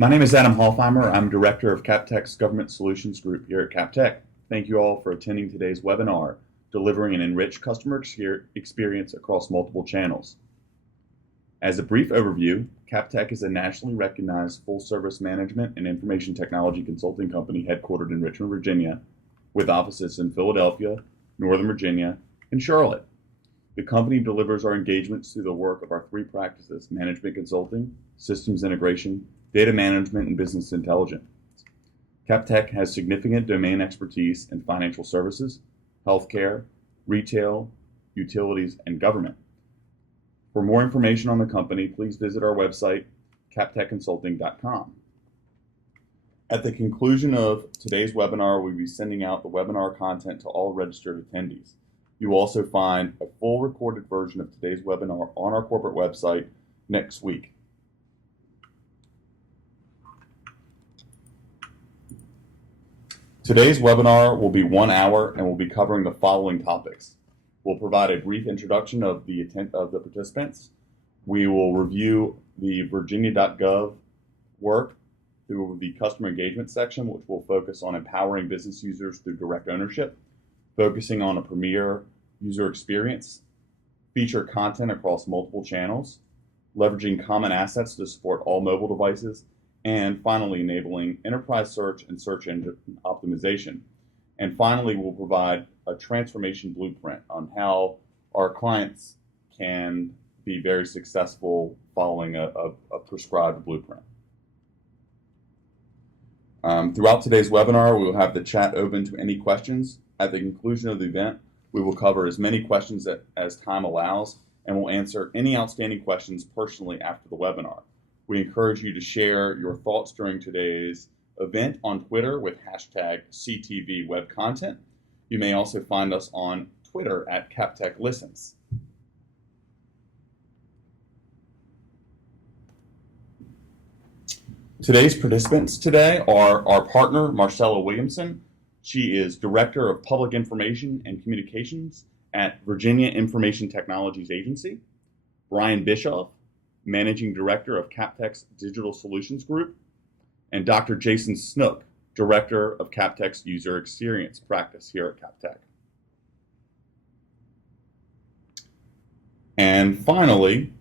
My name is Adam Hoffheimer. I'm Director of CapTech's Government Solutions Group here at CapTech. Thank you all for attending today's webinar, Delivering an Enriched Customer Experience Across Multiple Channels. As a brief overview, CapTech is a nationally recognized full-service management and information technology consulting company headquartered in Richmond, Virginia, with offices in Philadelphia, Northern Virginia, and Charlotte. The company delivers our engagements through the work of our three practices: management consulting, systems integration, data management, and business intelligence. CapTech has significant domain expertise in financial services, healthcare, retail, utilities, and government. For more information on the company, please visit our website, captechconsulting.com. At the conclusion of today's webinar, we'll be sending out the webinar content to all registered attendees. You will also find a full recorded version of today's webinar on our corporate website next week. Today's webinar will be 1 hour and will be covering the following topics. We'll provide a brief introduction of the participants. We will review the Virginia.gov work through the customer engagement section, which will focus on empowering business users through direct ownership, focusing on a premier user experience, feature content across multiple channels, leveraging common assets to support all mobile devices, and finally enabling enterprise search and search engine optimization. And finally, we'll provide a transformation blueprint on how our clients can be very successful following a prescribed blueprint. Throughout today's webinar, we will have the chat open to any questions. At the conclusion of the event, we will cover as many questions as time allows, and we'll answer any outstanding questions personally after the webinar. We encourage you to share your thoughts during today's event on Twitter with hashtag #CTVWebContent. You may also find us on Twitter at CapTechListens. Today's participants today are our partner, Marcella Williamson. She is Director of Public Information and Communications at Virginia Information Technologies Agency. Brian Bischoff, Managing Director of CapTech's Digital Solutions Group, and Dr. Jason Snook, Director of CapTech's User Experience Practice here at CapTech. And finally,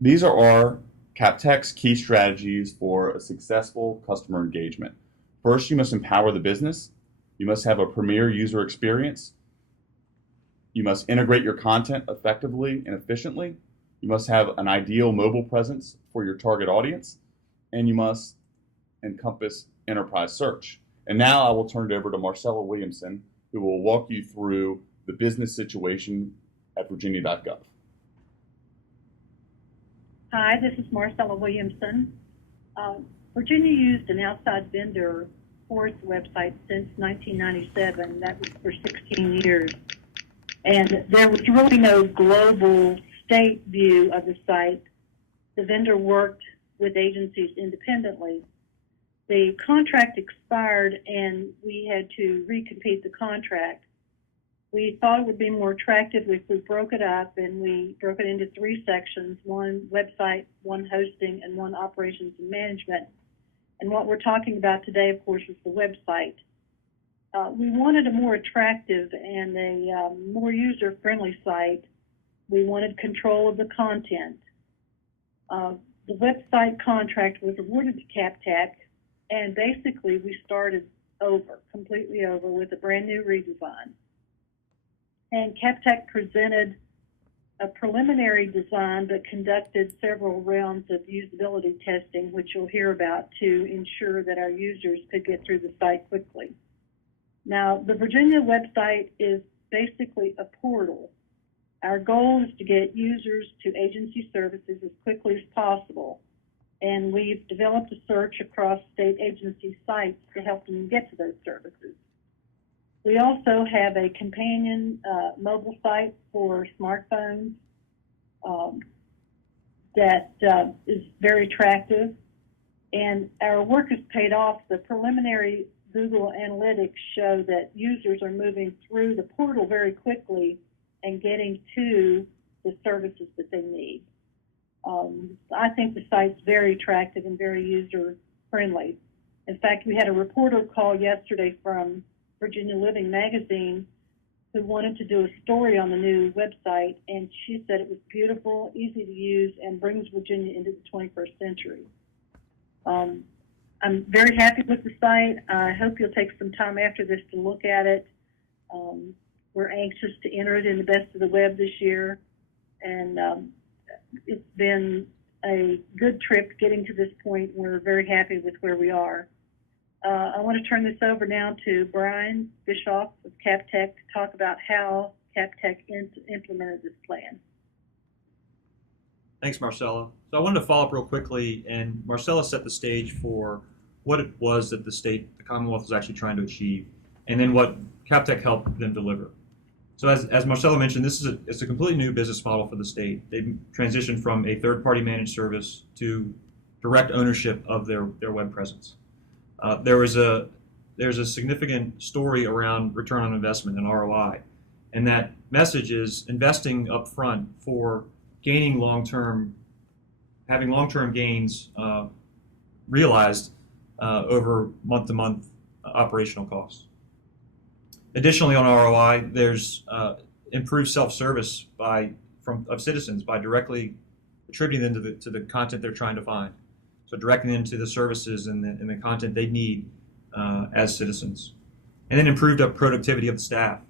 these are our CapTech's key strategies for a successful customer engagement. First, you must empower the business. You must have a premier user experience. You must integrate your content effectively and efficiently. You must have an ideal mobile presence for your target audience, and you must encompass enterprise search. And now I will turn it over to Marcella Williamson, who will walk you through the business situation at Virginia.gov. Hi, this is Marcella Williamson. Virginia used an outside vendor for its website since 1997. That was for 16 years. And there was really no global state view of the site. The vendor worked with agencies independently. The contract expired and we had to recompete the contract. We thought it would be more attractive if we broke it up, and we broke it into three sections: one website, one hosting, and one operations and management. And what we're talking about today, of course, is the website. We wanted a more attractive and a more user-friendly site. We wanted control of the content. The website contract was awarded to CapTech, and basically we started over, completely over, with a brand new redesign. And CapTech presented a preliminary design but conducted several rounds of usability testing, which you'll hear about, to ensure that our users could get through the site quickly. Now, the Virginia website is basically a portal. Our goal is to get users to agency services as quickly as possible, and we've developed a search across state agency sites to help them get to those services. We also have a companion mobile site for smartphones that is very attractive, and our work has paid off. The preliminary Google Analytics show that users are moving through the portal very quickly and getting to the services that they need. I think the site's very attractive and very user-friendly. In fact, we had a reporter call yesterday from Virginia Living magazine who wanted to do a story on the new website, and she said it was beautiful, easy to use, and brings Virginia into the 21st century. I'm very happy with the site. I hope you'll take some time after this to look at it. We're anxious to enter it in the best of the web this year, and it's been a good trip getting to this point. We're very happy with where we are. I want to turn this over now to Brian Bischoff of CapTech to talk about how CapTech implemented this plan. Thanks, Marcella. So I wanted to follow up real quickly, and Marcella set the stage for what it was that the Commonwealth was actually trying to achieve, and then what CapTech helped them deliver. So as Marcella mentioned, it's a completely new business model for the state. They've transitioned from a third-party managed service to direct ownership of their web presence. There's a significant story around return on investment and ROI, and that message is investing up front for gaining having long-term gains realized over month-to-month operational costs. Additionally, on ROI, there's improved self-service of citizens by directly attributing them to the content they're trying to find. So directing them to the services and the content they need as citizens. And then improved productivity of the staff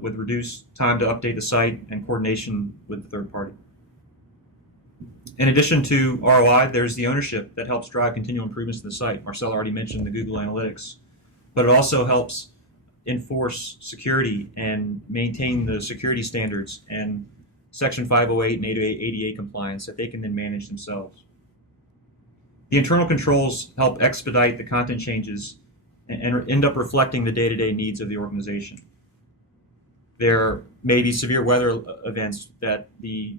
with reduced time to update the site and coordination with the third party. In addition to ROI, there's the ownership that helps drive continual improvements to the site. Marcella already mentioned the Google Analytics, but it also helps enforce security and maintain the security standards and Section 508 and 888 compliance that they can then manage themselves. The internal controls help expedite the content changes and end up reflecting the day-to-day needs of the organization. There may be severe weather events that the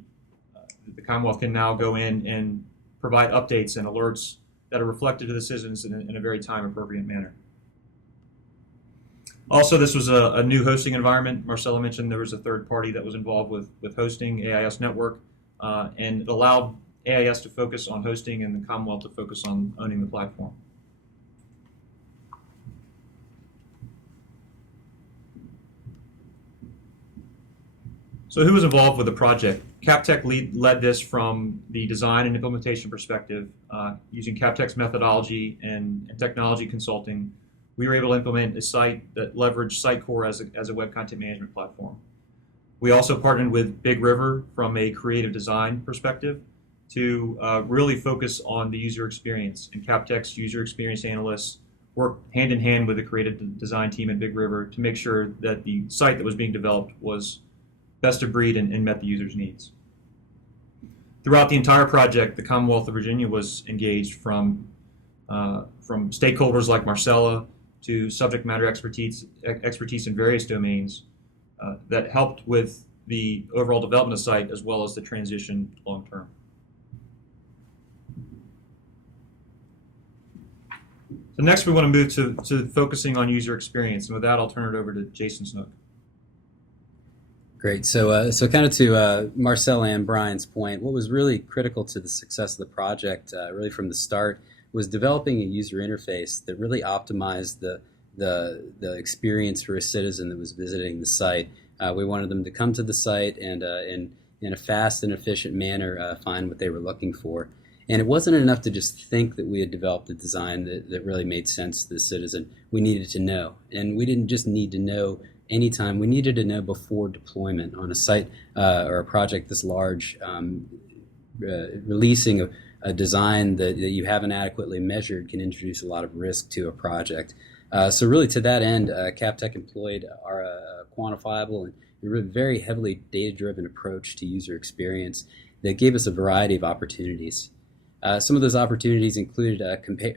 Commonwealth can now go in and provide updates and alerts that are reflected to the citizens in a very time-appropriate manner. Also, this was a new hosting environment. Marcella mentioned there was a third party that was involved with hosting, AIS Network, and it allowed AIS to focus on hosting and the Commonwealth to focus on owning the platform. So who was involved with the project? CapTech led this from the design and implementation perspective. Using CapTech's methodology and technology consulting, we were able to implement a site that leveraged Sitecore as a web content management platform. We also partnered with Big River from a creative design perspective to really focus on the user experience. And CapTech's user experience analysts worked hand in hand with the creative design team at Big River to make sure that the site that was being developed was best of breed and met the user's needs. Throughout the entire project, the Commonwealth of Virginia was engaged from stakeholders like Marcella to subject matter expertise in various domains that helped with the overall development of the site as well as the transition long term. So next we want to move to focusing on user experience, and with that I'll turn it over to Jason Snook. Great. So kind of to Marcella and Brian's point, what was really critical to the success of the project, really from the start, was developing a user interface that really optimized the experience for a citizen that was visiting the site. We wanted them to come to the site and in a fast and efficient manner find what they were looking for. And it wasn't enough to just think that we had developed a design that really made sense to the citizen. We needed to know. And we didn't just need to know anytime. We needed to know before deployment on a site or a project this large. Releasing a design that you haven't adequately measured can introduce a lot of risk to a project. So really to that end, CapTech employed our quantifiable and very heavily data-driven approach to user experience that gave us a variety of opportunities. Some of those opportunities included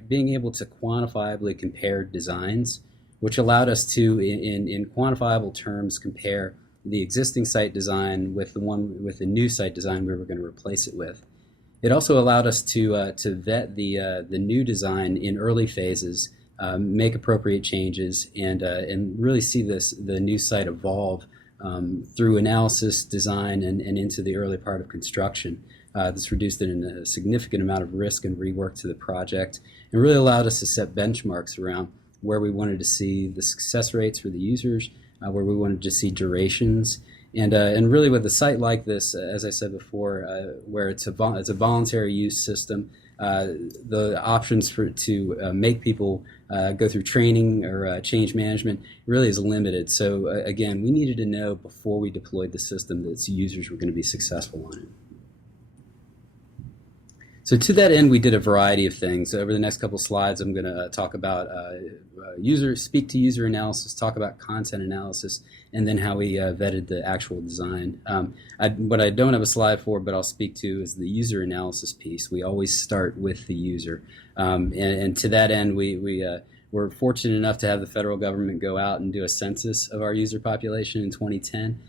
being able to quantifiably compare designs, which allowed us to, in quantifiable terms, compare the existing site design with the new site design we were going to replace it with. It also allowed us to vet the new design in early phases, make appropriate changes, and really see the new site evolve through analysis, design, and into the early part of construction. This reduced a significant amount of risk and rework to the project, and really allowed us to set benchmarks around where we wanted to see the success rates for the users, where we wanted to see durations. And really with a site like this, as I said before, where it's a voluntary use system, the options to make people go through training or change management really is limited. So again, we needed to know before we deployed the system that users were going to be successful on it. So to that end, we did a variety of things. Over the next couple slides, I'm going to talk about speak to user analysis, talk about content analysis, and then how we vetted the actual design. What I don't have a slide for, but I'll speak to, is the user analysis piece. We always start with the user. And to that end, we're fortunate enough to have the federal government go out and do a census of our user population in 2010.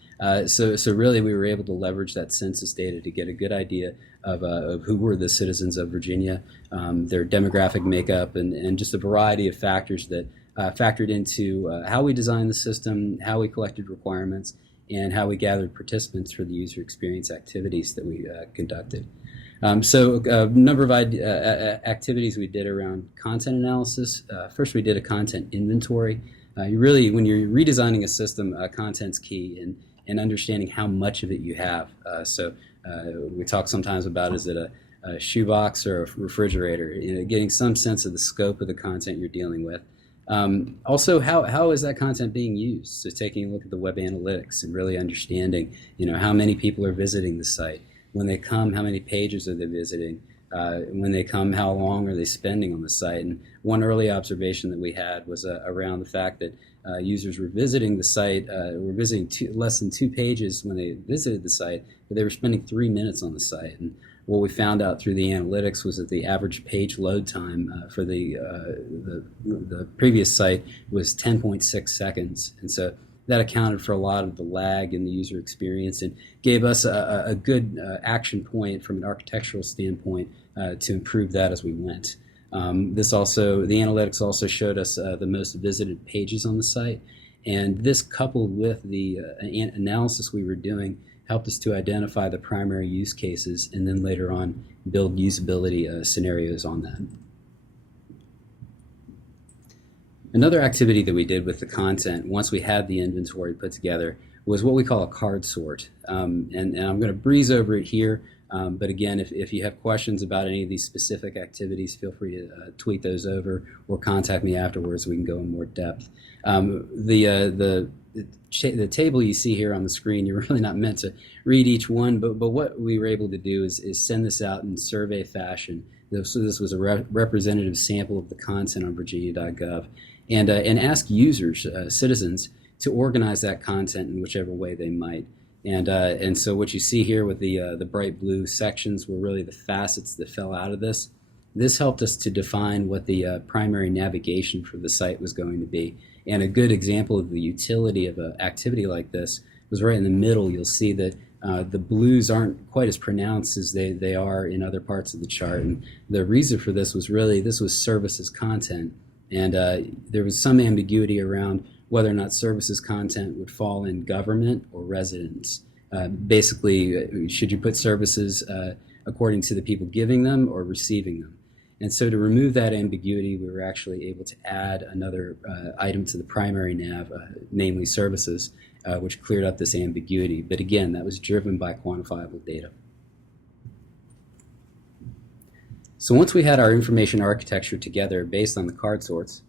So really we were able to leverage that census data to get a good idea of who were the citizens of Virginia, their demographic makeup, and just a variety of factors that factored into how we designed the system, how we collected requirements, and how we gathered participants for the user experience activities that we conducted. So a number of activities we did around content analysis. First, we did a content inventory. When you're redesigning a system, content's key, and understanding how much of it you have. We talk sometimes about, is it a shoebox or a refrigerator? Getting some sense of the scope of the content you're dealing with. Also, how is that content being used? So taking a look at the web analytics and really understanding, how many people are visiting the site. When they come, how many pages are they visiting? When they come, how long are they spending on the site? And one early observation that we had was around the fact that users were visiting the site, were visiting less than 2 pages when they visited the site, but they were spending 3 minutes on the site. And what we found out through the analytics was that the average page load time for the previous site was 10.6 seconds. And so that accounted for a lot of the lag in the user experience and gave us a good action point from an architectural standpoint to improve that as we went. The analytics also showed us the most visited pages on the site, and this, coupled with the analysis we were doing, helped us to identify the primary use cases and then later on build usability scenarios on that. Another activity that we did with the content, once we had the inventory put together, was what we call a card sort. And I'm going to breeze over it here, but again, if you have questions about any of these specific activities, feel free to tweet those over or contact me afterwards so we can go in more depth. The table you see here on the screen, you're really not meant to read each one, but what we were able to do is send this out in survey fashion. So this was a representative sample of the content on Virginia.gov, and ask users, citizens, to organize that content in whichever way they might. And so what you see here with the bright blue sections were really the facets that fell out of this. This helped us to define what the primary navigation for the site was going to be. And a good example of the utility of an activity like this was right in the middle. You'll see that the blues aren't quite as pronounced as they are in other parts of the chart. And the reason for this was this was services content. And there was some ambiguity around whether or not services content would fall in government or residents. Basically, should you put services according to the people giving them or receiving them? And so to remove that ambiguity, we were actually able to add another item to the primary nav, namely services, which cleared up this ambiguity. But again, that was driven by quantifiable data. So once we had our information architecture together based on the card sorts,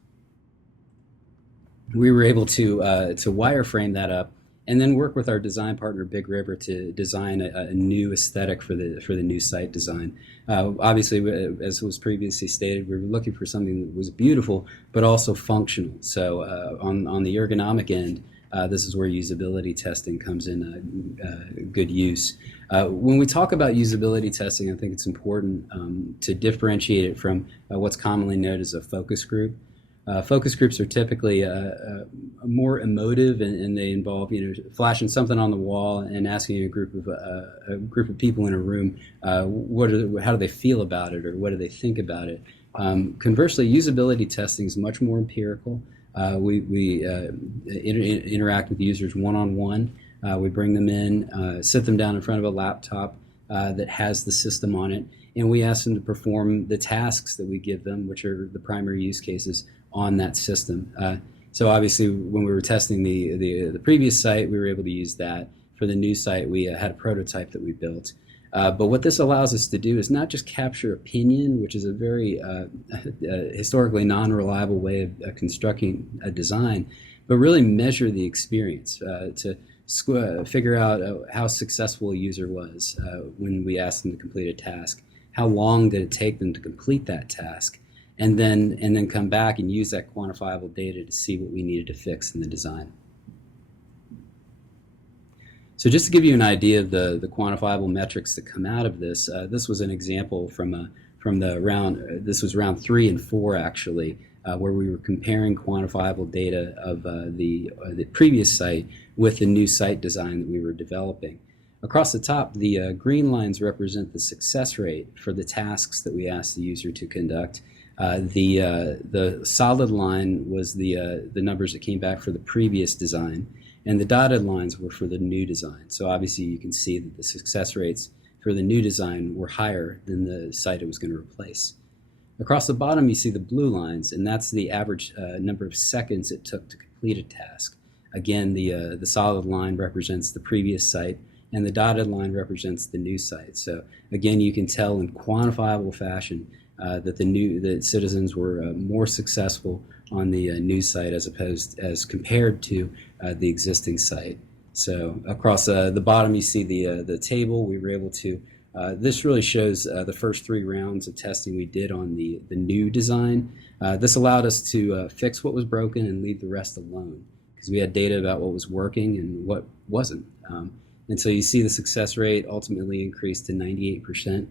we were able to wireframe that up and then work with our design partner Big River to design a new aesthetic for the new site design. Obviously, as was previously stated, we were looking for something that was beautiful but also functional. So on the ergonomic end, this is where usability testing comes in good use. When we talk about usability testing, I think it's important to differentiate it from what's commonly known as a focus group. Focus groups are typically more emotive, and they involve flashing something on the wall and asking a group of people in a room how do they feel about it or what do they think about it. Conversely, usability testing is much more empirical. We interact with users one-on-one. We bring them in, sit them down in front of a laptop, that has the system on it, and we ask them to perform the tasks that we give them, which are the primary use cases on that system. So obviously, when we were testing the previous site, we were able to use that. For the new site, we had a prototype that we built. But what this allows us to do is not just capture opinion, which is a very historically non-reliable way of constructing a design, but really measure the experience to figure out how successful a user was when we asked them to complete a task. How long did it take them to complete that task? And then come back and use that quantifiable data to see what we needed to fix in the design. So just to give you an idea of the quantifiable metrics that come out of this, this was an example from the round. This was round 3 and 4 actually, where we were comparing quantifiable data of the previous site with the new site design that we were developing. Across the top, the green lines represent the success rate for the tasks that we asked the user to conduct. The solid line was the numbers that came back for the previous design, and the dotted lines were for the new design. So obviously you can see that the success rates for the new design were higher than the site it was going to replace. Across the bottom you see the blue lines, and that's the average number of seconds it took to complete a task. Again, the solid line represents the previous site, and the dotted line represents the new site. So again, you can tell in quantifiable fashion that the citizens were more successful on the new site as compared to the existing site. So across the bottom you see the table. We were able to this really shows the first 3 rounds of testing we did on the new design. This allowed us to fix what was broken and leave the rest alone, because we had data about what was working and what wasn't. And so you see the success rate ultimately increased to 98%.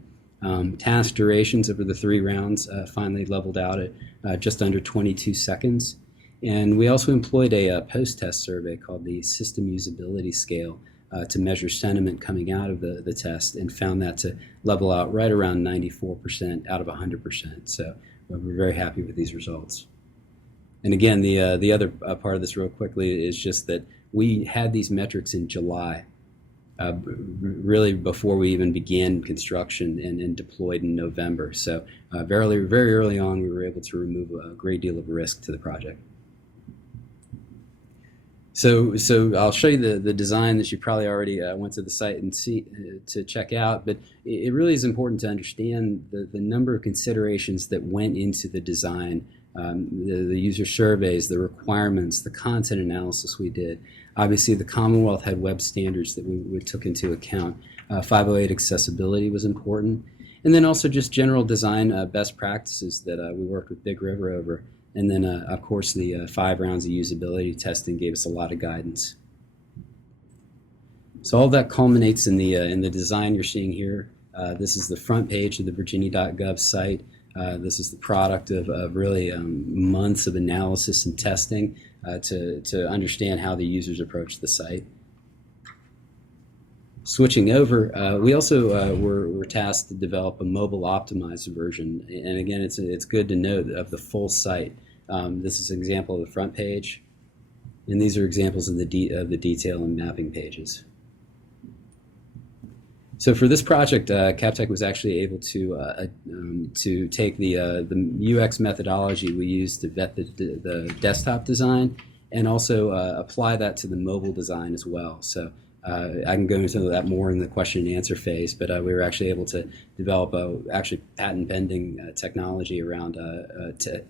Task durations over the 3 rounds finally leveled out at just under 22 seconds. And we also employed a post-test survey called the System Usability Scale to measure sentiment coming out of the test, and found that to level out right around 94% out of 100%. So we're very happy with these results. And again, the other part of this real quickly is just that we had these metrics in July. Really before we even began construction, and deployed in November. So very early on, we were able to remove a great deal of risk to the project. So I'll show you the design that you probably already went to the site and to check out, but it really is important to understand the number of considerations that went into the design, the user surveys, the requirements, the content analysis we did. Obviously, the Commonwealth had web standards that we took into account. 508 accessibility was important. And then also just general design best practices that we worked with Big River over. And then, of course, the 5 rounds of usability testing gave us a lot of guidance. So all that culminates in the design you're seeing here. This is the front page of the Virginia.gov site. This is the product of really months of analysis and testing to understand how the users approach the site. Switching over, we also were tasked to develop a mobile optimized version. And again, it's good to note of the full site. This is an example of the front page, and these are examples of the detail and mapping pages. So for this project, CapTech was actually able to take the UX methodology we used to vet the desktop design, and also apply that to the mobile design as well. So I can go into that more in the question and answer phase, but we were actually able to develop actually patent-pending technology around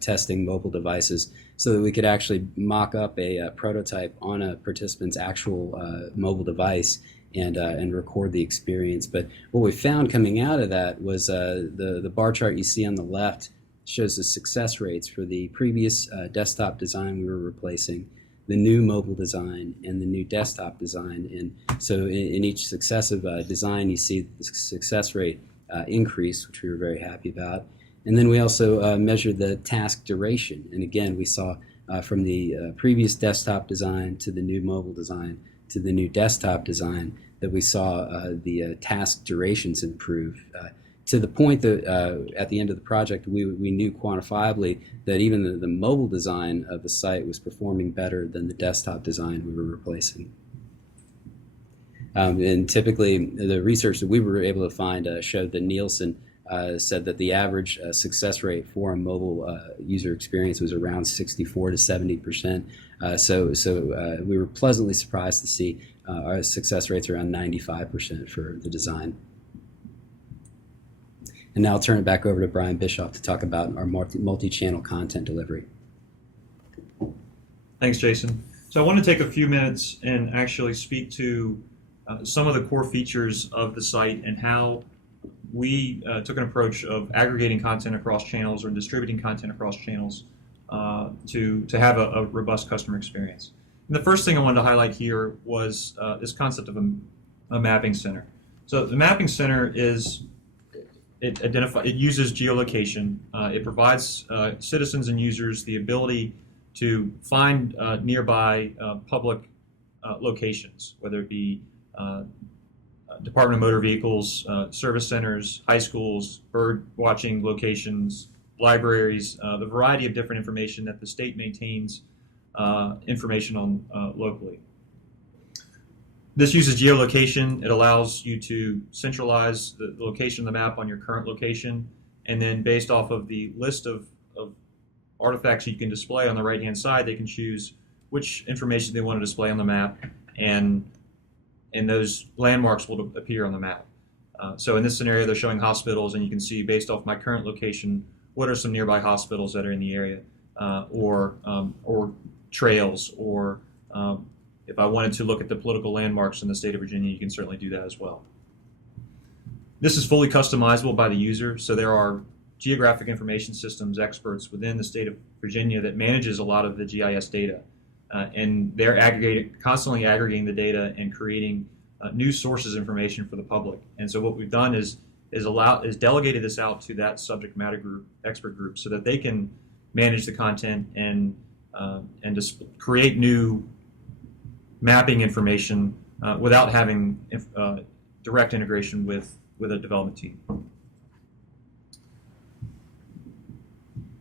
testing mobile devices, so that we could actually mock up a prototype on a participant's actual mobile device and record the experience. But what we found coming out of that was the bar chart you see on the left shows the success rates for the previous desktop design we were replacing, the new mobile design, and the new desktop design. And so in each successive design, you see the success rate increase, which we were very happy about. And then we also measured the task duration. And again, we saw from the previous desktop design to the new mobile design to the new desktop design that we saw the task durations improve to the point that at the end of the project we knew quantifiably that even the mobile design of the site was performing better than the desktop design we were replacing. And typically, the research that we were able to find showed that Nielsen said that the average success rate for a mobile user experience was around 64 to 70%. So we were pleasantly surprised to see our success rates around 95% for the design. And now I'll turn it back over to Brian Bischoff to talk about our multi-channel content delivery. Thanks, Jason. So I want to take a few minutes and actually speak to some of the core features of the site and how we took an approach of aggregating content across channels or distributing content across channels to have a robust customer experience. And the first thing I wanted to highlight here was this concept of a mapping center. So the mapping center it uses geolocation. It provides citizens and users the ability to find nearby public locations, whether it be Department of Motor Vehicles, service centers, high schools, bird watching locations, libraries, the variety of different information that the state maintains information on locally. This uses geolocation. It allows you to centralize the location of the map on your current location, and then based off of the list of artifacts you can display on the right-hand side, they can choose which information they want to display on the map, and those landmarks will appear on the map. So in this scenario, they're showing hospitals, and you can see based off my current location, what are some nearby hospitals that are in the area, or trails, or if I wanted to look at the political landmarks in the state of Virginia, you can certainly do that as well. This is fully customizable by the user, so there are geographic information systems experts within the state of Virginia that manages a lot of the GIS data, and they're constantly aggregating the data and creating new sources of information for the public. And so what we've done is delegated this out to that subject matter group, expert group, so that they can manage the content and just create new mapping information without having direct integration with a development team.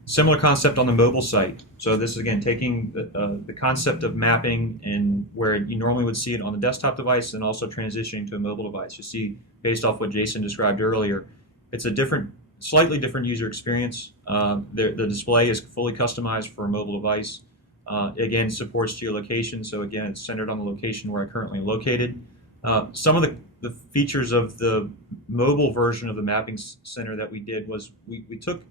Similar concept on the mobile site. So this is, again, taking the concept of mapping and where you normally would see it on the desktop device and also transitioning to a mobile device. You see, based off what Jason described earlier, it's a slightly different user experience. The display is fully customized for a mobile device. Again, supports geolocation, so again, it's centered on the location where I currently am located. Some of the features of the mobile version of the mapping center that we did was we took,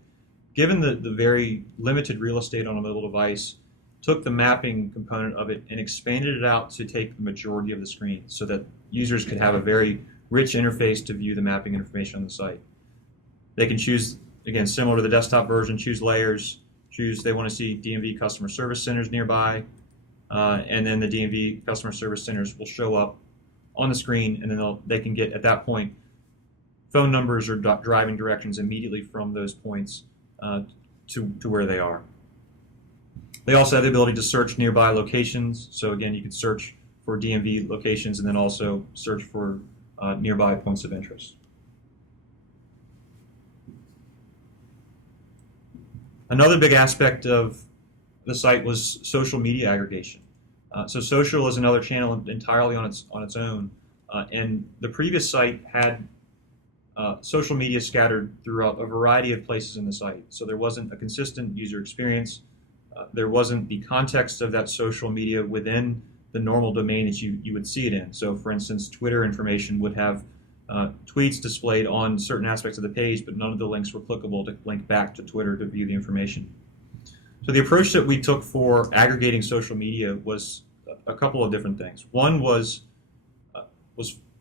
given the very limited real estate on a mobile device, took the mapping component of it and expanded it out to take the majority of the screen so that users could have a very rich interface to view the mapping information on the site. They can choose, again, similar to the desktop version, choose layers, choose they want to see DMV customer service centers nearby, and then the DMV customer service centers will show up on the screen, and then they can get, at that point, phone numbers or driving directions immediately from those points to where they are. They also have the ability to search nearby locations. So again, you can search for DMV locations and then also search for nearby points of interest. Another big aspect of the site was social media aggregation. So social is another channel entirely on its own, and the previous site had social media scattered throughout a variety of places in the site. So there wasn't a consistent user experience. There wasn't the context of that social media within the normal domain that you would see it in. So for instance, Twitter information would have tweets displayed on certain aspects of the page, but none of the links were applicable to link back to Twitter to view the information. So the approach that we took for aggregating social media was a couple of different things. One was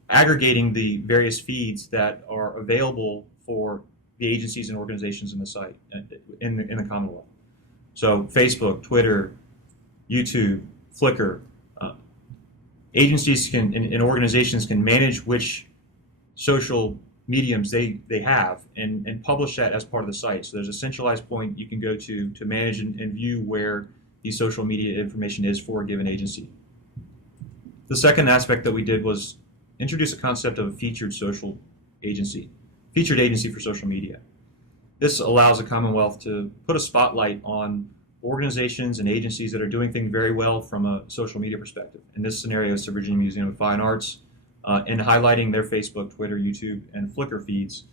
aggregating the various feeds that are available for the agencies and organizations in the site, in the Commonwealth. So Facebook, Twitter, YouTube, Flickr. Agencies and organizations can manage which social mediums they have and publish that as part of the site. So there's a centralized point you can go to manage and view where the social media information is for a given agency. The second aspect that we did was introduce a concept of a featured agency for social media. This allows the Commonwealth to put a spotlight on organizations and agencies that are doing things very well from a social media perspective. In this scenario, it's the Virginia Museum of Fine Arts, and highlighting their Facebook, Twitter, YouTube, and Flickr feeds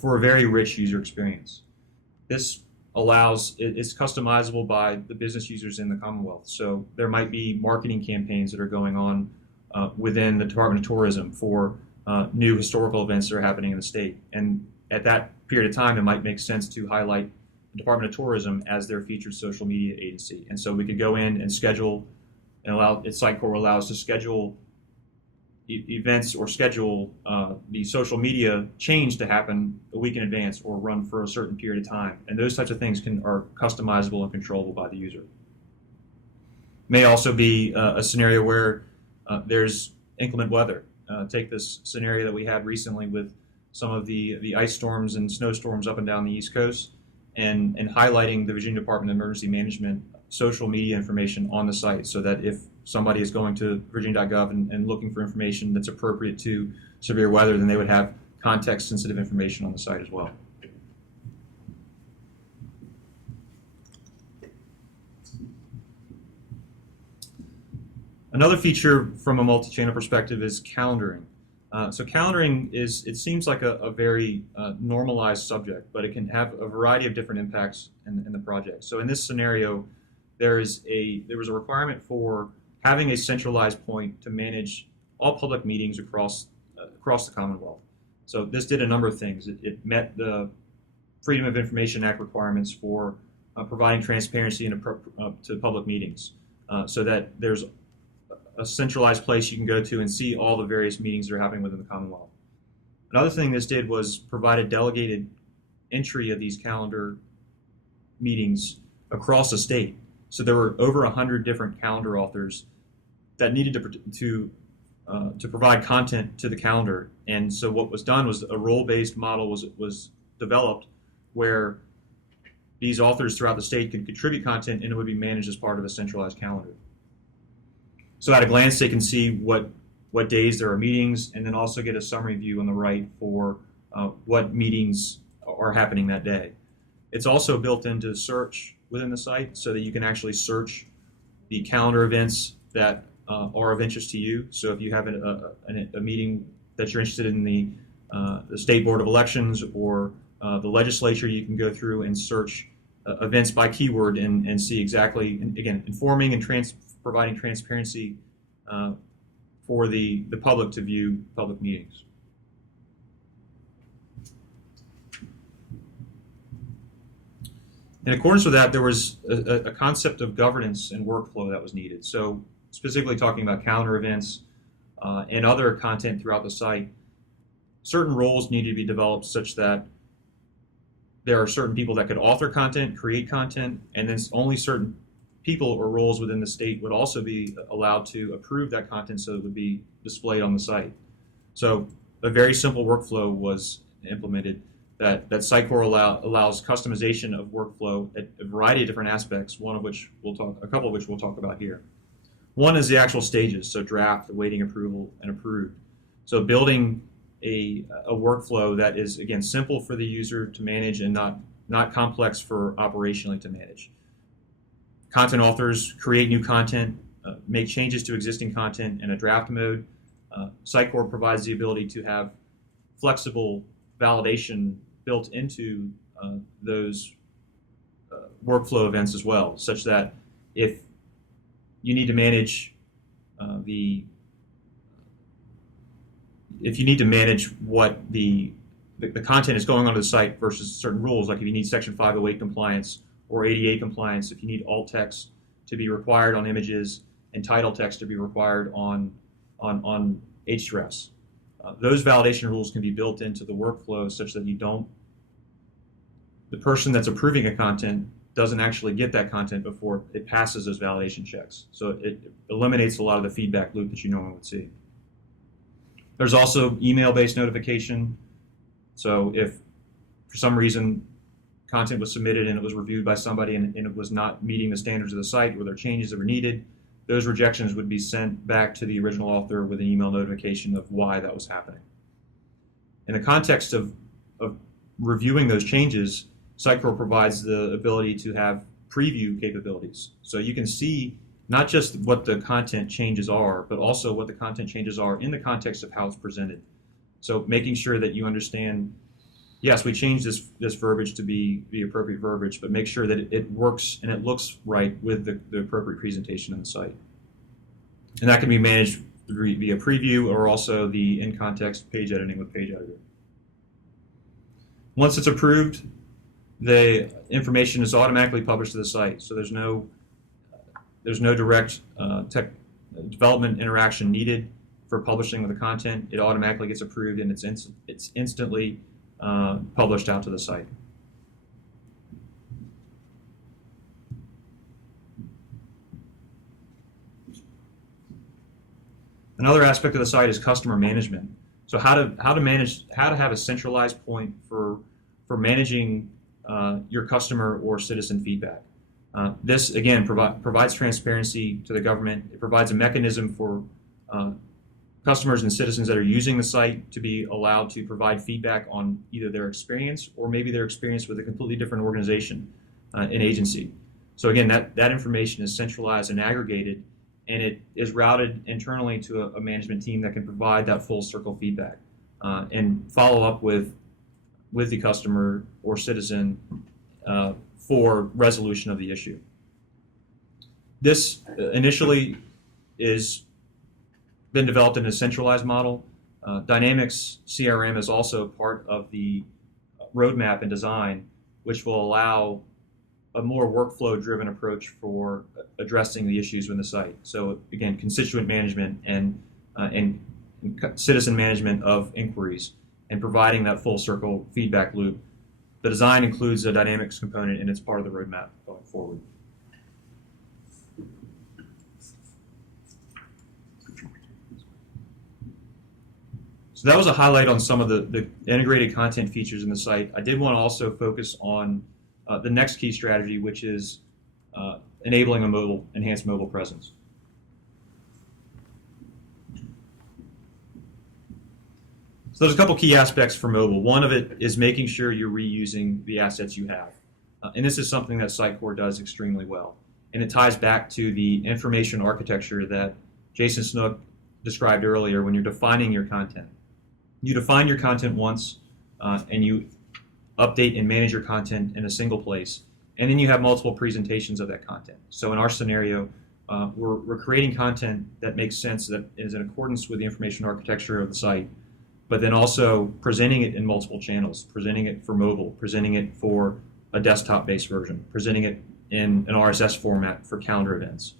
for a very rich user experience. This it's customizable by the business users in the Commonwealth. So there might be marketing campaigns that are going on within the Department of Tourism for new historical events that are happening in the state. And at that period of time, it might make sense to highlight the Department of Tourism as their featured social media agency. And so we could go in and schedule and Sitecore allows to schedule events or schedule the social media change to happen a week in advance or run for a certain period of time. And those types of things are customizable and controllable by the user. May also be a scenario where there's inclement weather. Take this scenario that we had recently with some of the ice storms and snowstorms up and down the East Coast, and highlighting the Virginia Department of Emergency Management social media information on the site, so that if somebody is going to Virginia.gov and looking for information that's appropriate to severe weather, then they would have context-sensitive information on the site as well. Another feature from a multi-channel perspective is calendaring. So calendaring it seems like a very normalized subject, but it can have a variety of different impacts in the project. So in this scenario, there was a requirement for having a centralized point to manage all public meetings across the Commonwealth. So this did a number of things. It met the Freedom of Information Act requirements for providing transparency to public meetings, so that there's a centralized place you can go to and see all the various meetings that are happening within the Commonwealth. Another thing this did was provide a delegated entry of these calendar meetings across the state. So there were over 100 different calendar authors that needed to provide content to the calendar. And so what was done was a role-based model was developed where these authors throughout the state could contribute content, and it would be managed as part of a centralized calendar. So at a glance, they can see what days there are meetings, and then also get a summary view on the right for what meetings are happening that day. It's also built into search within the site, so that you can actually search the calendar events that are of interest to you. So if you have a meeting that you're interested in, the State Board of Elections or the legislature, you can go through and search events by keyword and see exactly, and again, informing and providing transparency for the public to view public meetings. In accordance with that, there was a concept of governance and workflow that was needed. So specifically talking about calendar events and other content throughout the site, certain roles needed to be developed such that there are certain people that could author content, create content, and then only certain people or roles within the state would also be allowed to approve that content so it would be displayed on the site. So a very simple workflow was implemented that Sitecore allows customization of workflow at a variety of different aspects, a couple of which we'll talk about here. One is the actual stages, so draft, awaiting approval, and approved. So building a workflow that is, again, simple for the user to manage and not complex for operationally to manage. Content authors create new content, make changes to existing content in a draft mode. Sitecore provides the ability to have flexible validation built into those workflow events as well, such that if you need to manage what the content is going onto the site versus certain rules, like if you need Section 508 compliance or ADA compliance, if you need alt text to be required on images and title text to be required on hrefs. Those validation rules can be built into the workflow such that the person that's approving a content doesn't actually get that content before it passes those validation checks. So it eliminates a lot of the feedback loop that you normally would see. There's also email-based notification. So if for some reason content was submitted and it was reviewed by somebody and it was not meeting the standards of the site, or there were changes that were needed, those rejections would be sent back to the original author with an email notification of why that was happening. In the context of reviewing those changes, Sitecore provides the ability to have preview capabilities. So you can see not just what the content changes are, but also what the content changes are in the context of how it's presented. So making sure that you understand, yes, we changed this verbiage to be the appropriate verbiage, but make sure that it works and it looks right with the appropriate presentation on the site. And that can be managed via preview or also the in-context page editing with Page Editor. Once it's approved, the information is automatically published to the site. So there's no direct tech development interaction needed for publishing of the content. It automatically gets approved and it's instantly published out to the site. Another aspect of the site is customer management. So how to have a centralized point for managing your customer or citizen feedback. This again provides transparency to the government. It provides a mechanism for customers and citizens that are using the site to be allowed to provide feedback on either their experience or maybe their experience with a completely different organization, an agency. So again, that information is centralized and aggregated, and it is routed internally to a management team that can provide that full circle feedback and follow up with the customer or citizen for resolution of the issue. This initially is been developed in a centralized model. Dynamics CRM is also part of the roadmap and design, which will allow a more workflow-driven approach for addressing the issues in the site. So again, constituent management and citizen management of inquiries and providing that full circle feedback loop. The design includes a dynamics component and it's part of the roadmap going forward. So that was a highlight on some of the integrated content features in the site. I did want to also focus on the next key strategy, which is enabling a enhanced mobile presence. So there's a couple key aspects for mobile. One of it is making sure you're reusing the assets you have. And this is something that Sitecore does extremely well. And it ties back to the information architecture that Jason Snook described earlier when you're defining your content. You define your content once, and you update and manage your content in a single place, and then you have multiple presentations of that content. So in our scenario, we're creating content that makes sense, that is in accordance with the information architecture of the site, but then also presenting it in multiple channels, presenting it for mobile, presenting it for a desktop-based version, presenting it in an RSS format for calendar events.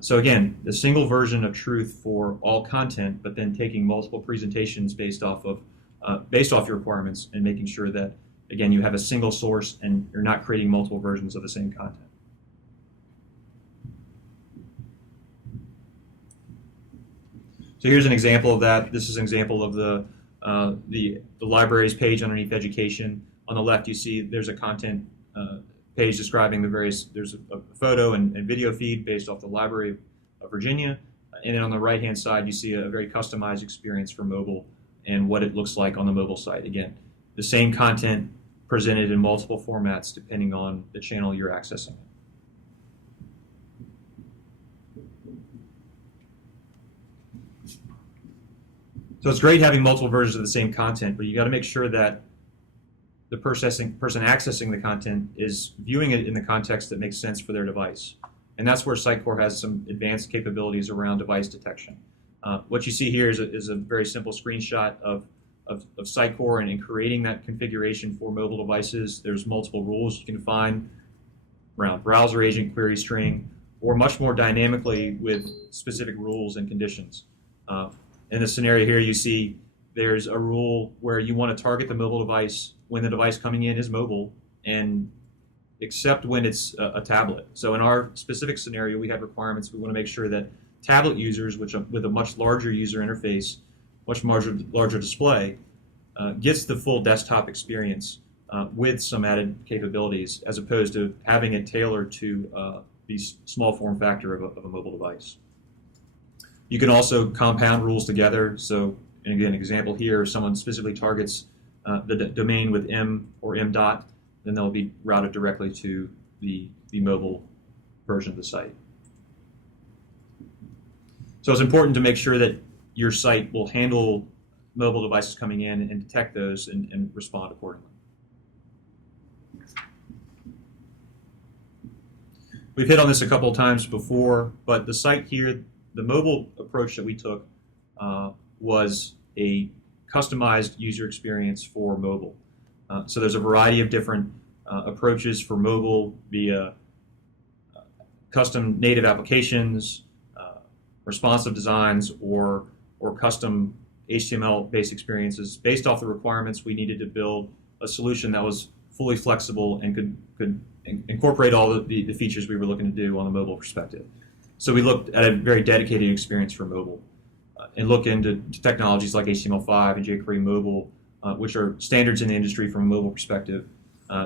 So again, the single version of truth for all content, but then taking multiple presentations based off your requirements and making sure that, again, you have a single source and you're not creating multiple versions of the same content. So here's an example of that. This is an example of the libraries page underneath education. On the left, you see there's a content page describing there's a photo and video feed based off the Library of Virginia. And then on the right-hand side, you see a very customized experience for mobile and what it looks like on the mobile site. Again, the same content presented in multiple formats depending on the channel you're accessing. So it's great having multiple versions of the same content, but you got to make sure that the person accessing the content is viewing it in the context that makes sense for their device. And that's where Sitecore has some advanced capabilities around device detection. What you see here is a very simple screenshot of Sitecore and in creating that configuration for mobile devices. There's multiple rules you can find around browser agent, query string, or much more dynamically with specific rules and conditions. In the scenario here, you see there's a rule where you want to target the mobile device when the device coming in is mobile, and except when it's a tablet. So in our specific scenario, we have requirements. We want to make sure that tablet users, with a much larger user interface, much larger display, gets the full desktop experience with some added capabilities, as opposed to having it tailored to the small form factor of a mobile device. You can also compound rules together. So, and again, an example here, if someone specifically targets the domain with M or M dot, then they'll be routed directly to the mobile version of the site. So it's important to make sure that your site will handle mobile devices coming in and detect those and respond accordingly. We've hit on this a couple of times before, but the site here, the mobile approach that we took was a customized user experience for mobile. So there's a variety of different approaches for mobile via custom native applications, responsive designs, or custom HTML-based experiences. Based off the requirements, we needed to build a solution that was fully flexible and could incorporate all the features we were looking to do on the mobile perspective. So we looked at a very dedicated experience for mobile and look into technologies like HTML5 and jQuery Mobile, which are standards in the industry from a mobile perspective,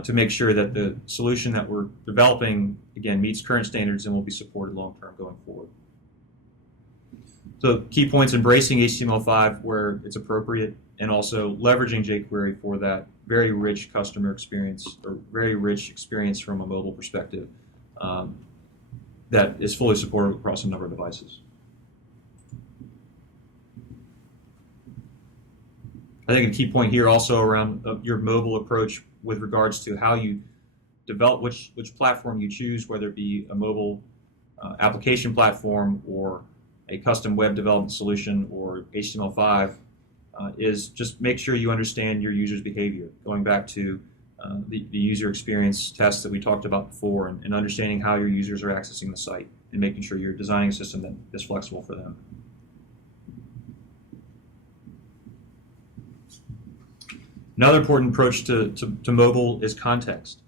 to make sure that the solution that we're developing, again, meets current standards and will be supported long-term going forward. So key points: embracing HTML5 where it's appropriate, and also leveraging jQuery for that very rich customer experience, or very rich experience from a mobile perspective that is fully supported across a number of devices. I think a key point here also around your mobile approach with regards to how you develop, which platform you choose, whether it be a mobile application platform or a custom web development solution or HTML5, is just make sure you understand your user's behavior. Going back to the user experience test that we talked about before, and understanding how your users are accessing the site and making sure you're designing a system that is flexible for them. Another important approach to mobile is context.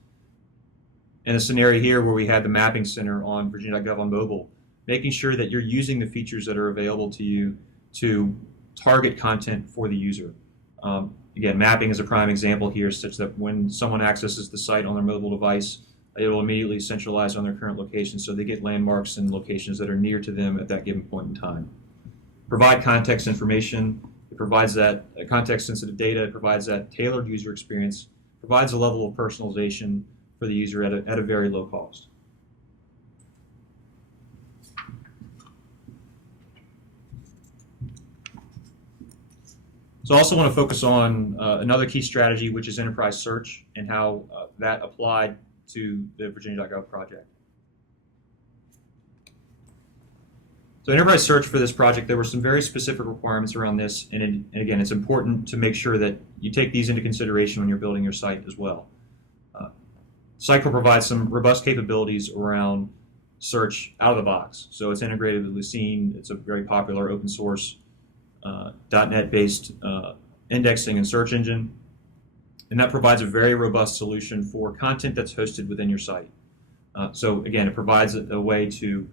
In a scenario here where we had the mapping center on Virginia.gov on mobile, making sure that you're using the features that are available to you to target content for the user. Again, mapping is a prime example here, such that when someone accesses the site on their mobile device, it will immediately centralize on their current location, so they get landmarks and locations that are near to them at that given point in time. Provide context information. It provides that context-sensitive data. It provides that tailored user experience. Provides a level of personalization for the user at a very low cost. So I also want to focus on another key strategy, which is enterprise search, and how that applied to the Virginia.gov project. So enterprise search for this project, there were some very specific requirements around this, and again, it's important to make sure that you take these into consideration when you're building your site as well. Sitecore provides some robust capabilities around search out of the box. So it's integrated with Lucene. It's a very popular open source .NET-based indexing and search engine, and that provides a very robust solution for content that's hosted within your site. So again, it provides a way to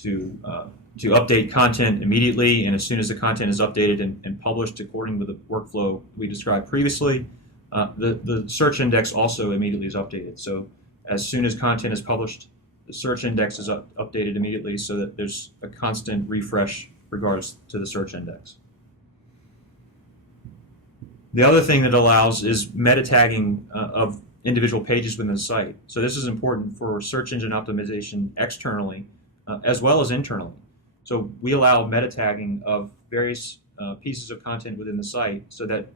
update content immediately, and as soon as the content is updated and published according to the workflow we described previously, the search index also immediately is updated. So as soon as content is published, the search index is updated immediately, so that there's a constant refresh regards to the search index. The other thing that allows is meta tagging of individual pages within the site. So this is important for search engine optimization externally as well as internally. So we allow meta tagging of various pieces of content within the site, so that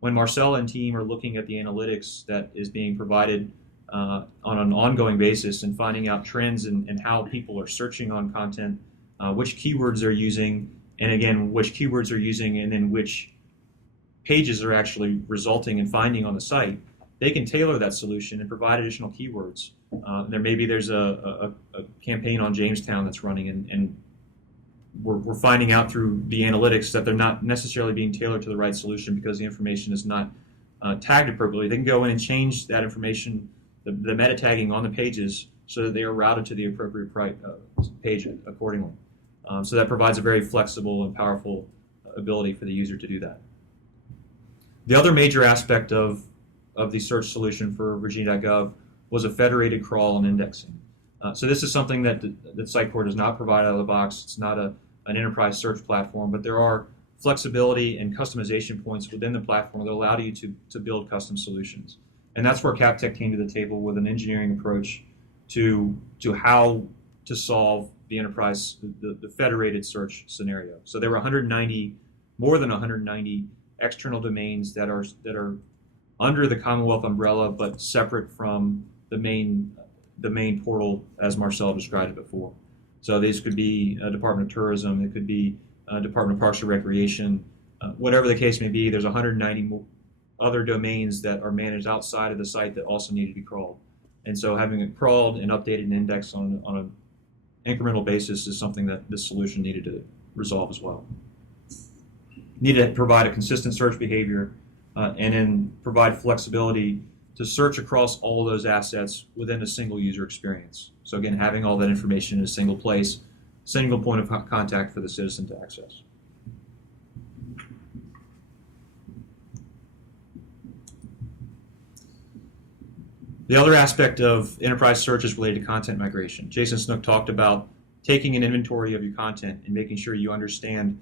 when Marcella and team are looking at the analytics that is being provided on an ongoing basis and finding out trends and how people are searching on content, which keywords they're using, and again, which keywords they're using, and then which pages are actually resulting in finding on the site, they can tailor that solution and provide additional keywords. There's a campaign on Jamestown that's running, and we're finding out through the analytics that they're not necessarily being tailored to the right solution because the information is not tagged appropriately. They can go in and change that information, the meta tagging on the pages, so that they are routed to the appropriate page accordingly. So that provides a very flexible and powerful ability for the user to do that. The other major aspect of the search solution for Virginia.gov was a federated crawl and indexing. So this is something that Sitecore does not provide out of the box. It's not an enterprise search platform, but there are flexibility and customization points within the platform that allow you to build custom solutions. And that's where CapTech came to the table with an engineering approach to how to solve the enterprise, the federated search scenario. So there were more than 190 external domains that are under the Commonwealth umbrella, but separate from the main portal, as Marcel described it before. So these could be Department of Tourism, it could be Department of Parks and Recreation, whatever the case may be. There's 190 other domains that are managed outside of the site that also need to be crawled. And so having it crawled and updated and indexed on an incremental basis is something that this solution needed to resolve as well. Needed to provide a consistent search behavior and then provide flexibility to search across all of those assets within a single user experience. So again, having all that information in a single place, single point of contact for the citizen to access. The other aspect of enterprise search is related to content migration. Jason Snook talked about taking an inventory of your content and making sure you understand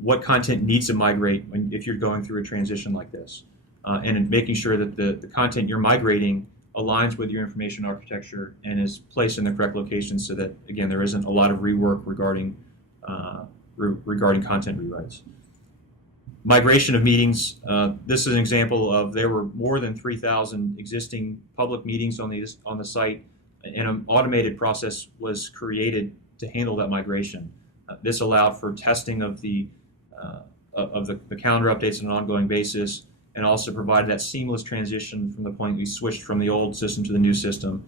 what content needs to migrate if you're going through a transition like this. And making sure that the content you're migrating aligns with your information architecture and is placed in the correct location so that, again, there isn't a lot of rework regarding content rewrites. Migration of meetings. This is an example of there were more than 3,000 existing public meetings on the site, and an automated process was created to handle that migration. This allowed for testing of the calendar updates on an ongoing basis, and also provided that seamless transition from the point we switched from the old system to the new system.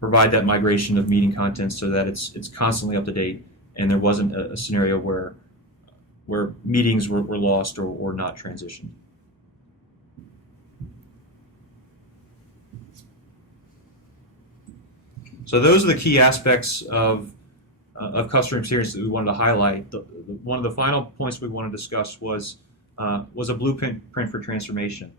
Provide that migration of meeting content so that it's constantly up to date, and there wasn't a scenario where meetings were lost or not transitioned. So those are the key aspects of customer experience that we wanted to highlight. One of the final points we want to discuss was a blueprint for transformation.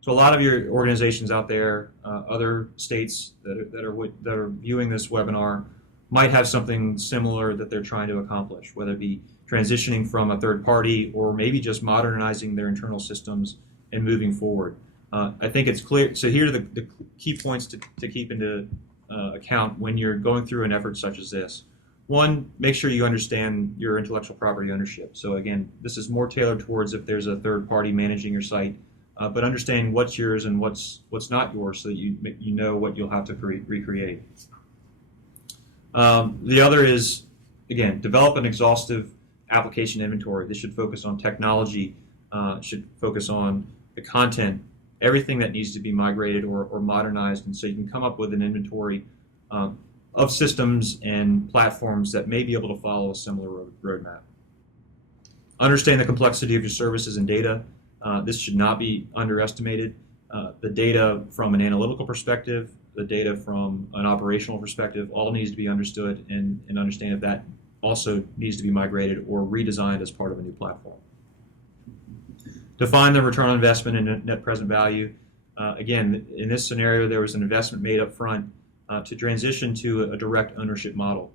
So a lot of your organizations out there, other states that are viewing this webinar, might have something similar that they're trying to accomplish, whether it be transitioning from a third party or maybe just modernizing their internal systems and moving forward. I think it's clear. So here are the key points to keep into account when you're going through an effort such as this. One, make sure you understand your intellectual property ownership. So again, this is more tailored towards if there's a third party managing your site, but understanding what's yours and what's not yours so that you know what you'll have to recreate. The other is, again, develop an exhaustive application inventory. This should focus on technology, should focus on the content, everything that needs to be migrated or modernized, and so you can come up with an inventory of systems and platforms that may be able to follow a similar roadmap. Understand the complexity of your services and data. This should not be underestimated. The data from an analytical perspective, the data from an operational perspective, all needs to be understood and understand if that also needs to be migrated or redesigned as part of a new platform. Define the return on investment and net present value. Again, in this scenario, there was an investment made up front to transition to a direct ownership model,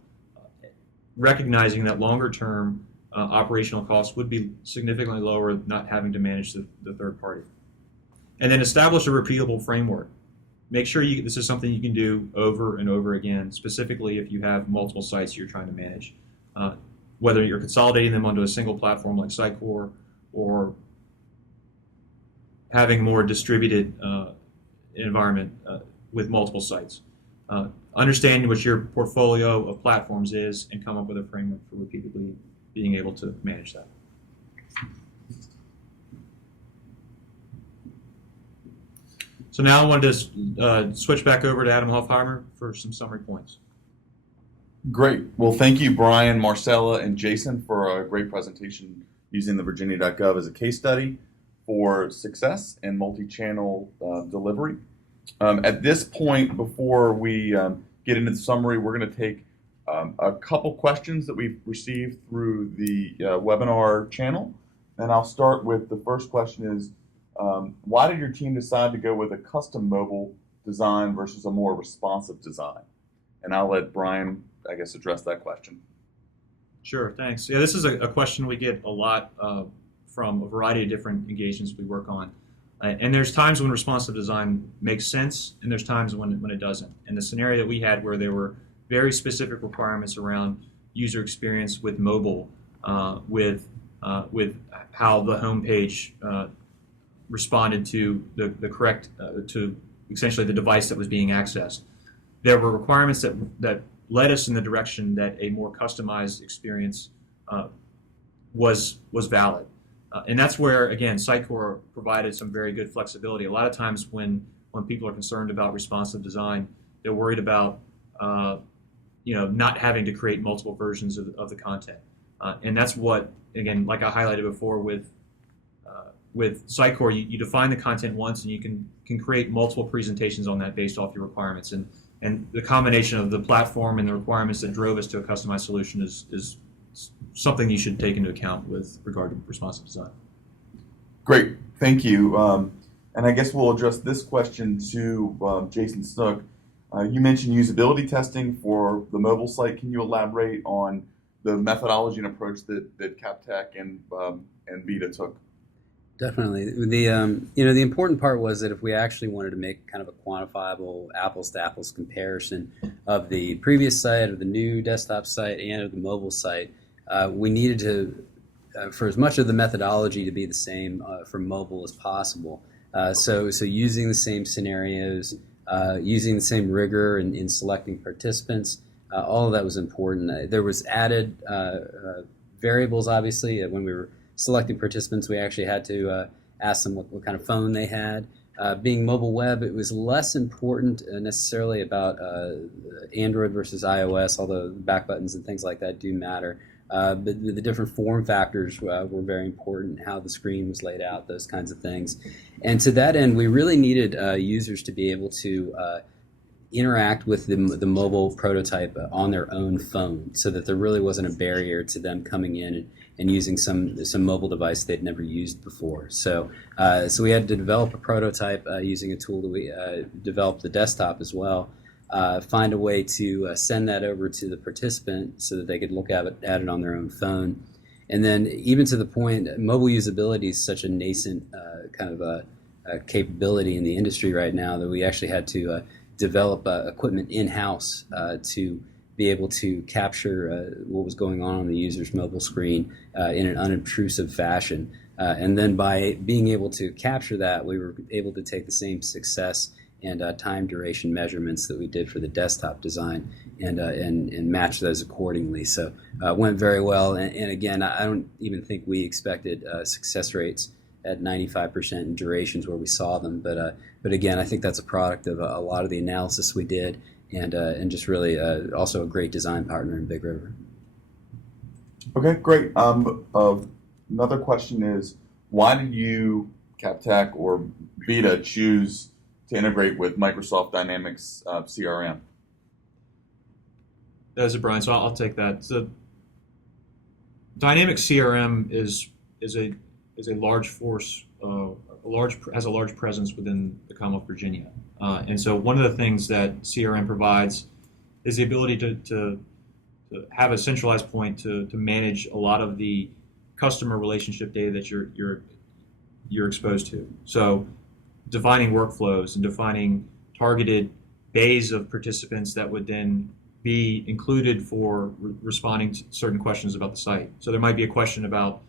recognizing that longer term operational costs would be significantly lower not having to manage the third party. And then establish a repeatable framework. Make sure this is something you can do over and over again, specifically if you have multiple sites you're trying to manage. Whether you're consolidating them onto a single platform like Sitecore or having more distributed environment with multiple sites. Understanding what your portfolio of platforms is and come up with a framework for repeatedly being able to manage that. So now I wanted to switch back over to Adam Hofheimer for some summary points. Great. Well, thank you, Brian, Marcella, and Jason for a great presentation using the Virginia.gov as a case study for success and multi-channel delivery. At this point, before we get into the summary, we're going to take a couple questions that we've received through the webinar channel. And I'll start with the first question is, why did your team decide to go with a custom mobile design versus a more responsive design? And I'll let Brian, I guess, address that question. Sure, thanks. Yeah, this is a question we get a lot from a variety of different engagements we work on. And there's times when responsive design makes sense, and there's times when it doesn't. And the scenario that we had where there were very specific requirements around user experience with mobile, with how the homepage responded to the correct to essentially the device that was being accessed. There were requirements that led us in the direction that a more customized experience was valid. And that's where, again, Sitecore provided some very good flexibility. A lot of times when people are concerned about responsive design, they're worried about not having to create multiple versions of the content. And that's what, again, like I highlighted before with Sitecore, you define the content once and you can create multiple presentations on that based off your requirements. And the combination of the platform and the requirements that drove us to a customized solution is something you should take into account with regard to responsive design. Great, thank you. And I guess we'll address this question to Jason Snook. You mentioned usability testing for the mobile site. Can you elaborate on the methodology and approach that CapTech and Vita took? Definitely. The important part was that if we actually wanted to make kind of a quantifiable apples-to-apples comparison of the previous site, of the new desktop site, and of the mobile site, we needed to, for as much of the methodology to be the same for mobile as possible. So using the same scenarios, using the same rigor in selecting participants, all of that was important. There was added variables, obviously. When we were selecting participants, we actually had to ask them what kind of phone they had. Being mobile web, it was less important necessarily about Android versus iOS, although the back buttons and things like that do matter. But the different form factors were very important, how the screen was laid out, those kinds of things. And to that end, we really needed users to be able to interact with the mobile prototype on their own phone, so that there really wasn't a barrier to them coming in and using some mobile device they'd never used before. So we had to develop a prototype using a tool that we developed the desktop as well. Find a way to send that over to the participant so that they could look at it on their own phone. And then even to the point, mobile usability is such a nascent kind of a capability in the industry right now that we actually had to develop equipment in-house to be able to capture what was going on the user's mobile screen in an unobtrusive fashion. And then by being able to capture that, we were able to take the same success and time duration measurements that we did for the desktop design and match those accordingly. So it went very well. And again, I don't even think we expected success rates at 95% in durations where we saw them. But again, I think that's a product of a lot of the analysis we did and just really also a great design partner in Big River. Okay, great. Another question is, why did you, CapTech or Vita, choose to integrate with Microsoft Dynamics CRM? That's it, Brian. So I'll take that. So Dynamics CRM is a large force, has a large presence within the Commonwealth of Virginia, and so one of the things that CRM provides is the ability to have a centralized point to manage a lot of the customer relationship data that you're exposed to. So defining workflows and defining targeted bays of participants that would then be included for responding to certain questions about the site. So there might be a question about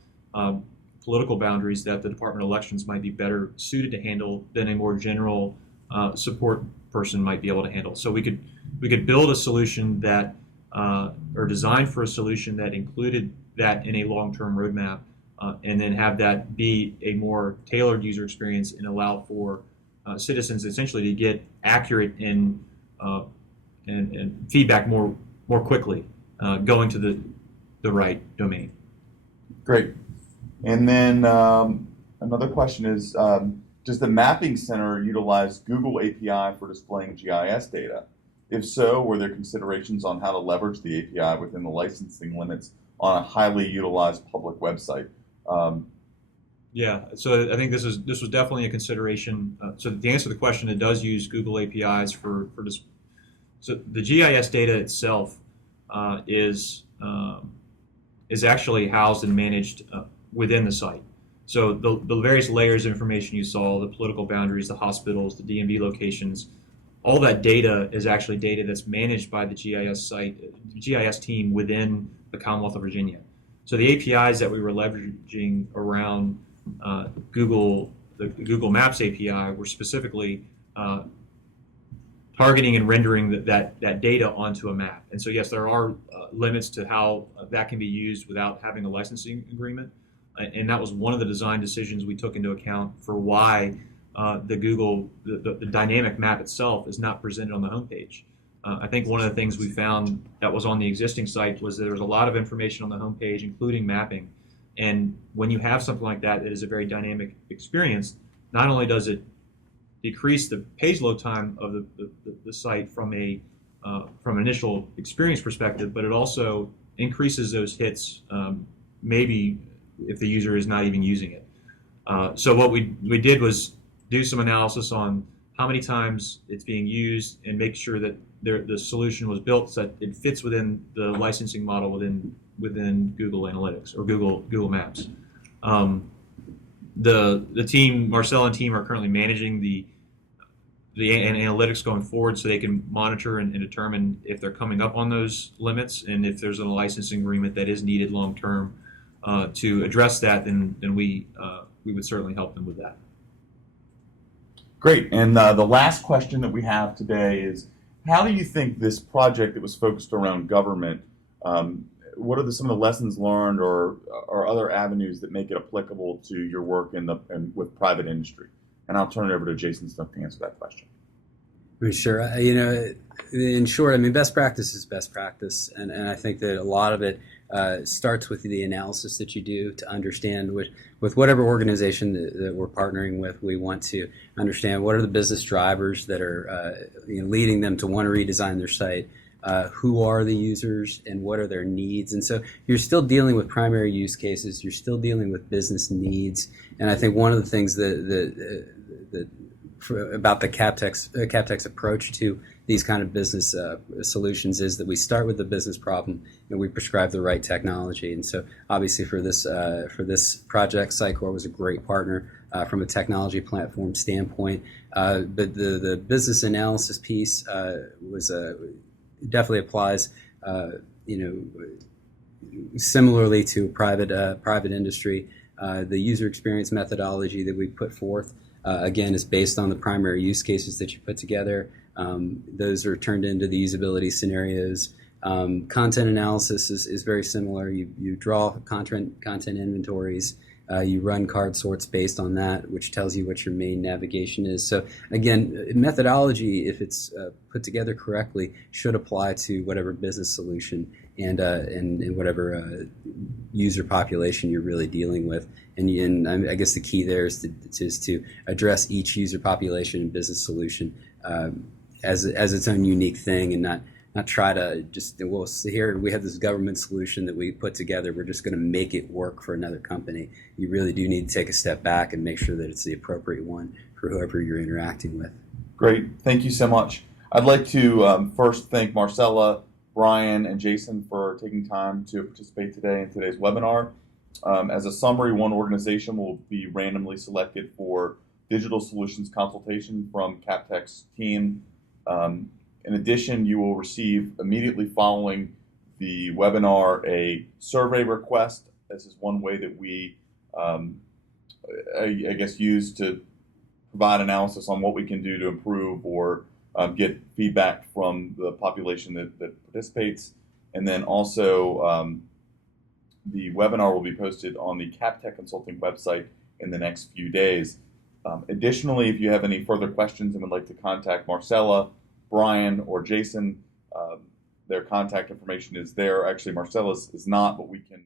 political boundaries that the Department of Elections might be better suited to handle than a more general support person might be able to handle. So we could build a solution that or design for a solution that included that in a long-term roadmap, and then have that be a more tailored user experience and allow for citizens essentially to get accurate and feedback more quickly, going to the right domain. Great. And then another question is, does the Mapping Center utilize Google API for displaying GIS data? If so, were there considerations on how to leverage the API within the licensing limits on a highly utilized public website? Yeah, so I think this was definitely a consideration. So the answer to the question, it does use Google APIs for this. So the GIS data itself is actually housed and managed within the site. So the various layers of information you saw, the political boundaries, the hospitals, the DMV locations, all that data is actually data that's managed by the GIS team within the Commonwealth of Virginia. So the APIs that we were leveraging around the Google Maps API were specifically targeting and rendering that data onto a map. And so yes, there are limits to how that can be used without having a licensing agreement. And that was one of the design decisions we took into account for why the dynamic map itself is not presented on the homepage. I think one of the things we found that was on the existing site was there was a lot of information on the homepage, including mapping. And when you have something like that, it is a very dynamic experience. Not only does it decrease the page load time of the site from an initial experience perspective, but it also increases those hits, maybe if the user is not even using it. So what we did was do some analysis on how many times it's being used and make sure that the solution was built so that it fits within the licensing model within Google Analytics or Google Maps. The team, Marcella and team, are currently managing the analytics going forward, so they can monitor and determine if they're coming up on those limits, and if there's a licensing agreement that is needed long term to address that, then we would certainly help them with that. Great. And the last question that we have today is, how do you think this project that was focused around government, what are some of the lessons learned or other avenues that make it applicable to your work with private industry? And I'll turn it over to Jason Smith to answer that question. Sure. In short, best practice is best practice. And I think that a lot of it starts with the analysis that you do to understand with whatever organization that we're partnering with. We want to understand what are the business drivers that are leading them to want to redesign their site. Who are the users and what are their needs? And so you're still dealing with primary use cases. You're still dealing with business needs. And I think one of the things about the CapTech's approach to these kind of business solutions is that we start with the business problem and we prescribe the right technology. And so obviously for this project, Sitecore was a great partner from a technology platform standpoint. But the business analysis piece definitely applies, similarly to private industry. The user experience methodology that we put forth, again, is based on the primary use cases that you put together. Those are turned into the usability scenarios. Content analysis is very similar. You draw content inventories. You run card sorts based on that, which tells you what your main navigation is. So again, methodology, if it's put together correctly, should apply to whatever business solution and whatever user population you're really dealing with. And I guess the key there is to address each user population and business solution as its own unique thing, and not try to just, well, here we have this government solution that we put together, we're just going to make it work for another company. You really do need to take a step back and make sure that it's the appropriate one for whoever you're interacting with. Great. Thank you so much. I'd like to first thank Marcella, Brian, and Jason for taking time to participate today in today's webinar. As a summary, one organization will be randomly selected for digital solutions consultation from CapTech's team. In addition, you will receive immediately following the webinar a survey request. This is one way that we, I guess, use to provide analysis on what we can do to improve or get feedback from the population that participates. And then also, the webinar will be posted on the CapTech Consulting website in the next few days. Additionally, if you have any further questions and would like to contact Marcella, Brian, or Jason, their contact information is there. Actually, Marcella's is not, but we can